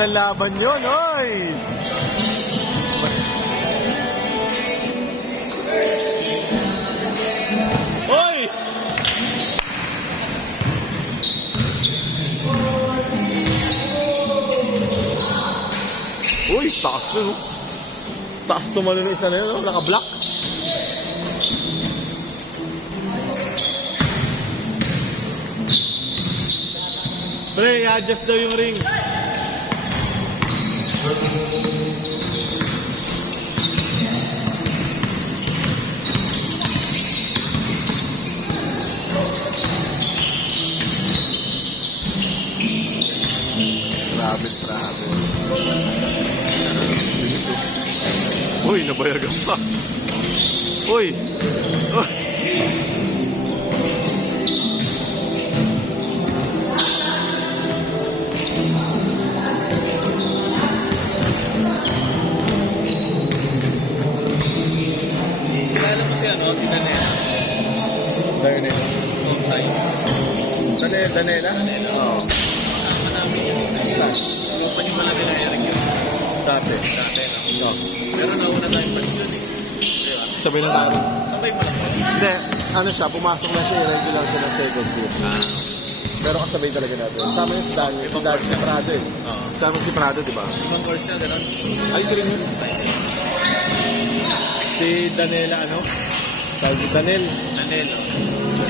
ng laban yun, oy! Oy! Uy, taas na, no? Taas tumalo na isa na yun, no? Naka-block. Pre, i-adjust daw yung ring. Grabe. Uy, nabayagan pa. Uy! Uy! Kilala mo si si Danela? Danela? Tomsay. Danela? Oo. Kasama namin yun. Saan? Open yung malaki na Eric yun. Dati. No. Pero nauna tayong palis doon eh. Diba? Sabay lang tayo. Sabay pa lang. Hindi, ano siya, pumasok na siya, regular siya ng second group. Pero kasabay talaga natin. Kasama niya si Daniel. Si Daniel si Prado eh. Kasama si Prado, di ba? Ibang course na, gano'n. Ay, ito rin yun. Si Danela, ano? Danel.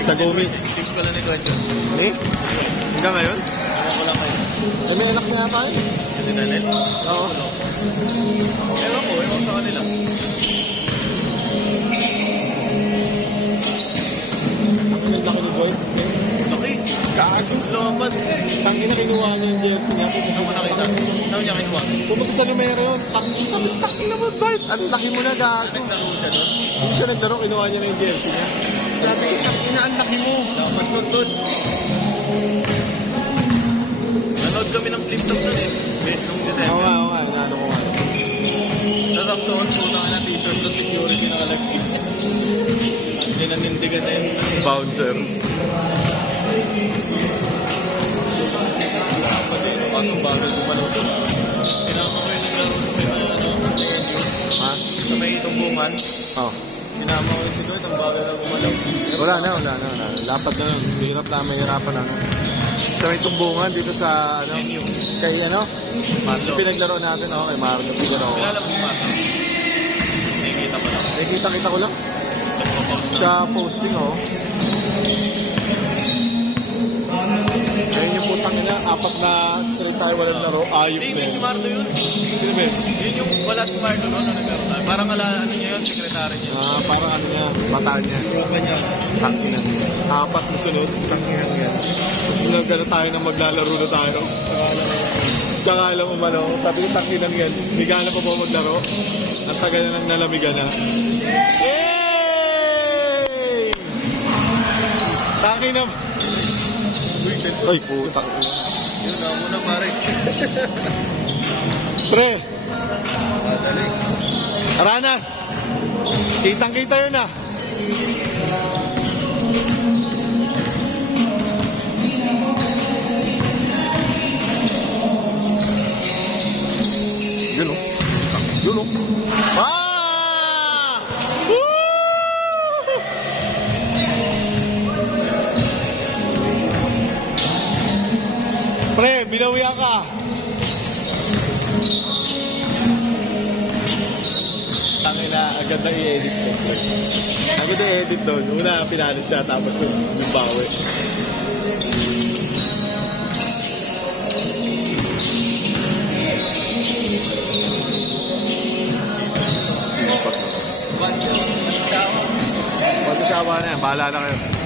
Sa Gomez. Fix ko lang ni Gwenjo. Eh? Hanggang ngayon? Ano ko lang kayo. Eh, may anak na yata yun. Si Danel? Oo. Ewan sa kanila. Ang laki ni Boy. Laki. Gago. Laban. Tangin na kinuha niya yung jersey niya. Saan mo nakita? Saan niya kinuha? Pumunta sa numero yun. Tangin na mo, Bart. Ang laki mo na, gago. Naglaro siya doon. Hindi siya naglaro, kinuha niya na yung jersey niya. Sabi ko, tangin na, ang laki mo. Dapat nun doon. Nanood kami ng flip top doon eh. Nung December. Oo nga. Ano ko nga. Tapos ang suot ko na t-shirt na security nakalagay. Hindi nanindigan na yun. Bouncer. Dapat eh. Pasong bagal gumalaw doon. Sinama ko yung naglaro sa may Ha? sa may tumbungan. Oh. Sinama ko yung si Gert. Ang bagal na gumalaw. Wala na. Lapad na nun. Hirap na, mahirapan na. Sa may tumbungan dito sa, ano, kay, ano, Marlo. pinaglaro natin, kay Marlo Figueroa. Kilala mo si Marlo? Nakikita mo lang. Eh, kita ko lang. Sa posting, Ayun yung putang ina, 4 na straight tayo walang laro. Ayop Hindi, na si yun. Marlo yun. Sino ba yun? Yun yung wala si Marlo noon. Naglaro tayo. Parang ano niya yun, sekretary niya. Parang ano niya, mata niya. Tropa niya. Tangina. 4 na sunod. Tangina yan. Tapos nagkala tayo na maglalaro na tayo. Tsaka alam mo man, sabi ko tanginang yan. Higala pa po maglaro. Ang tagal na nang nalamigan na. Yay! Tangina. Ay, putang. Yun na muna pare. Pre, Madali. Ranas. Kitang-kita yun ah. Yun o. Ah! Woo! Pre, binawian ka. Tangina, agad na i-edit ko. Agad na i-edit doon. Una, pinalo siya, tapos yung bawi. Pag-usawa na yan, bahala na kayo.